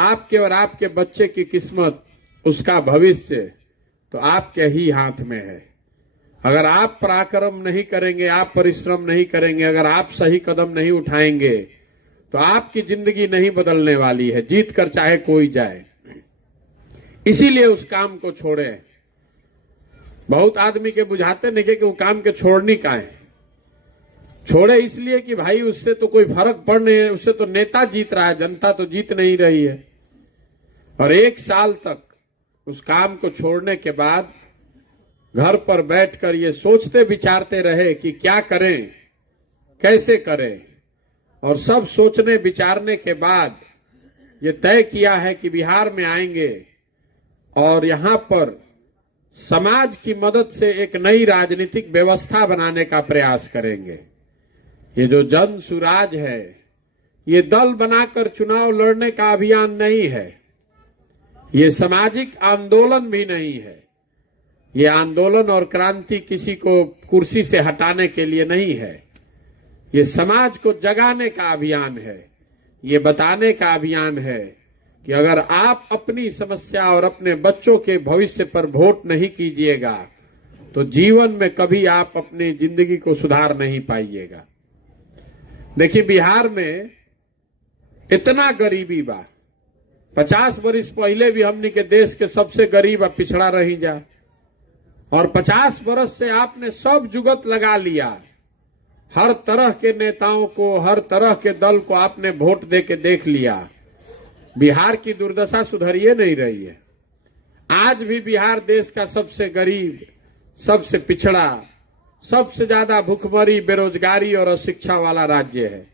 आपके और आपके बच्चे की किस्मत, उसका भविष्य तो आपके ही हाथ में है। अगर आप पराक्रम नहीं करेंगे, आप परिश्रम नहीं करेंगे, अगर आप सही कदम नहीं उठाएंगे तो आपकी जिंदगी नहीं बदलने वाली है, जीत कर चाहे कोई जाए। इसीलिए उस काम को छोड़े। बहुत आदमी के बुझाते नहीं कि वो काम के छोड़नी का है। छोड़े इसलिए कि भाई उससे तो कोई फर्क पड़ नहीं है, उससे तो नेता जीत रहा है, जनता तो जीत नहीं रही है। और 1 साल तक उस काम को छोड़ने के बाद घर पर बैठकर ये सोचते विचारते रहे कि क्या करें, कैसे करें। और सब सोचने विचारने के बाद ये तय किया है कि बिहार में आएंगे और यहां पर समाज की मदद से एक नई राजनीतिक व्यवस्था बनाने का प्रयास करेंगे। ये जो जन सुराज है, ये दल बनाकर चुनाव लड़ने का अभियान नहीं है, ये सामाजिक आंदोलन भी नहीं है। ये आंदोलन और क्रांति किसी को कुर्सी से हटाने के लिए नहीं है, ये समाज को जगाने का अभियान है। ये बताने का अभियान है कि अगर आप अपनी समस्या और अपने बच्चों के भविष्य पर वोट नहीं कीजिएगा तो जीवन में कभी आप अपनी जिंदगी को सुधार नहीं पाइएगा। देखिए, बिहार में इतना गरीबी बा, 50 वर्ष पहले भी हमने के देश के सबसे गरीब और पिछड़ा रही जा, और 50 वर्ष से आपने सब जुगत लगा लिया। हर तरह के नेताओं को, हर तरह के दल को आपने वोट दे के देख लिया। बिहार की दुर्दशा सुधरिए नहीं रही है। आज भी बिहार देश का सबसे गरीब, सबसे पिछड़ा, सबसे ज्यादा भूखमरी, बेरोजगारी और अशिक्षा वाला राज्य है।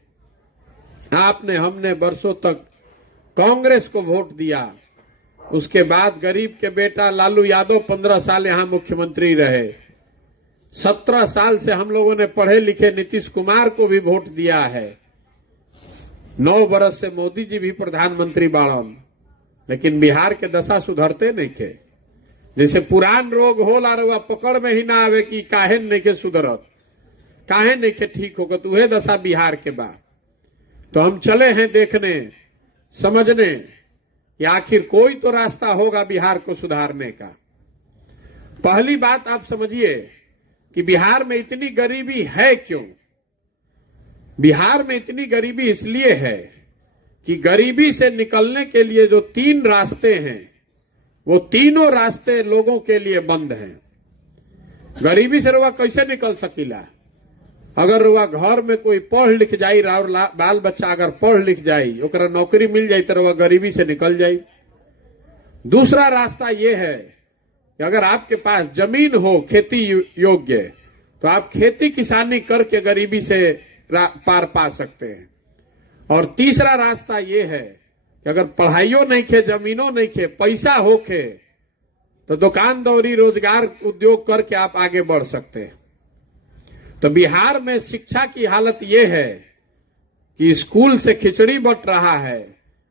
आपने, हमने वर्षों तक कांग्रेस को वोट दिया। उसके बाद गरीब के बेटा लालू यादव 15 साल यहां मुख्यमंत्री रहे। 17 साल से हम लोगों ने पढ़े लिखे नीतीश कुमार को भी वोट दिया है। 9 बरस से मोदी जी भी प्रधानमंत्री बाड़न, लेकिन बिहार के दशा सुधरते नहीं थे। जैसे पुरान रोग होला रहुआ पकड़ में ही ना आवे कि काहे नहीं के सुधरत, काहे नहीं के ठीक होगा, तो वह दशा बिहार के बाद। तो हम चले हैं देखने, समझने कि आखिर कोई तो रास्ता होगा बिहार को सुधारने का। पहली बात आप समझिए कि बिहार में इतनी गरीबी है क्यों। बिहार में इतनी गरीबी इसलिए है कि गरीबी से निकलने के लिए जो 3 रास्ते हैं, वो तीनों रास्ते लोगों के लिए बंद हैं। गरीबी से रुआ कैसे निकल सकीला? अगर रुआ घर में कोई पढ़ लिख जाई, और बाल बच्चा अगर पढ़ लिख जाई, ओकरा नौकरी मिल जाई तो रुआ गरीबी से निकल जाई। दूसरा रास्ता ये है कि अगर आपके पास जमीन हो खेती योग्य, तो आप खेती किसानी करके गरीबी से पार पा सकते हैं। और तीसरा रास्ता ये है कि अगर पढ़ाइयों नहीं खे, जमीनों नहीं खे, पैसा होखे, तो दुकान दौरी, रोजगार, उद्योग करके आप आगे बढ़ सकते हैं। तो बिहार में शिक्षा की हालत ये है कि स्कूल से खिचड़ी बंट रहा है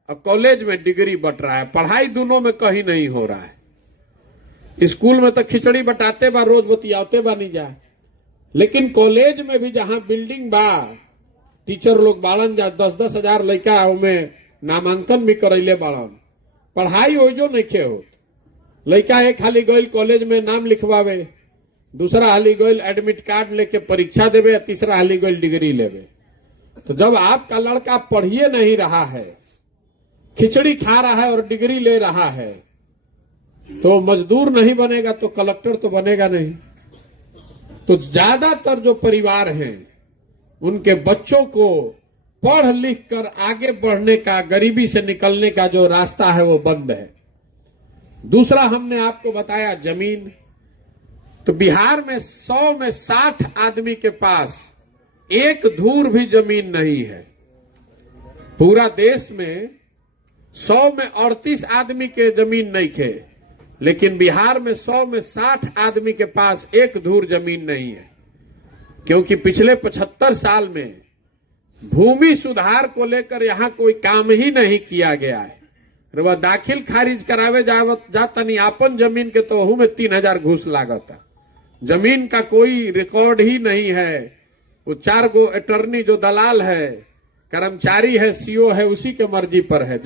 और कॉलेज में डिग्री बंट रहा है। पढ़ाई दोनों में कहीं नहीं हो रहा है। स्कूल में तो खिचड़ी बटाते बा, रोज बतियाते बा नहीं जा, लेकिन कॉलेज में भी जहां बिल्डिंग बा, टीचर लोग बाड़न जा, 10-10 हजार लड़का उनमें नामांकन भी करैले बाड़न, पढ़ाई हो जो नहीं खे हो। लड़का एक हाली गईल कॉलेज में नाम लिखवावे, दूसरा हाली गईल एडमिट कार्ड लेके परीक्षा देवे, तीसरा हाली गईल डिग्री लेवे। तो जब आपका लड़का पढ़िए नहीं रहा है, खिचड़ी खा रहा है और डिग्री ले रहा है, तो मजदूर नहीं बनेगा तो कलेक्टर तो बनेगा नहीं। तो ज्यादातर जो परिवार हैं, उनके बच्चों को पढ़ लिख कर आगे बढ़ने का, गरीबी से निकलने का जो रास्ता है वो बंद है। दूसरा हमने आपको बताया जमीन। तो बिहार में 100 में 60 आदमी के पास एक धूर भी जमीन नहीं है। पूरा देश में 100 में 38 आदमी के जमीन नहीं थे, लेकिन बिहार में 100 में 60 आदमी के पास एक धूर जमीन नहीं है। क्योंकि पिछले 75 साल में भूमि सुधार को लेकर यहां कोई काम ही नहीं किया गया है। वह दाखिल खारिज करावे जाता नहीं, आपन जमीन के तो में 3000 घूस लागता। जमीन का कोई रिकॉर्ड ही नहीं है। वो 4 गो अटर्नी जो दलाल है, कर्मचारी है, सीओ है, उसी के मर्जी पर है।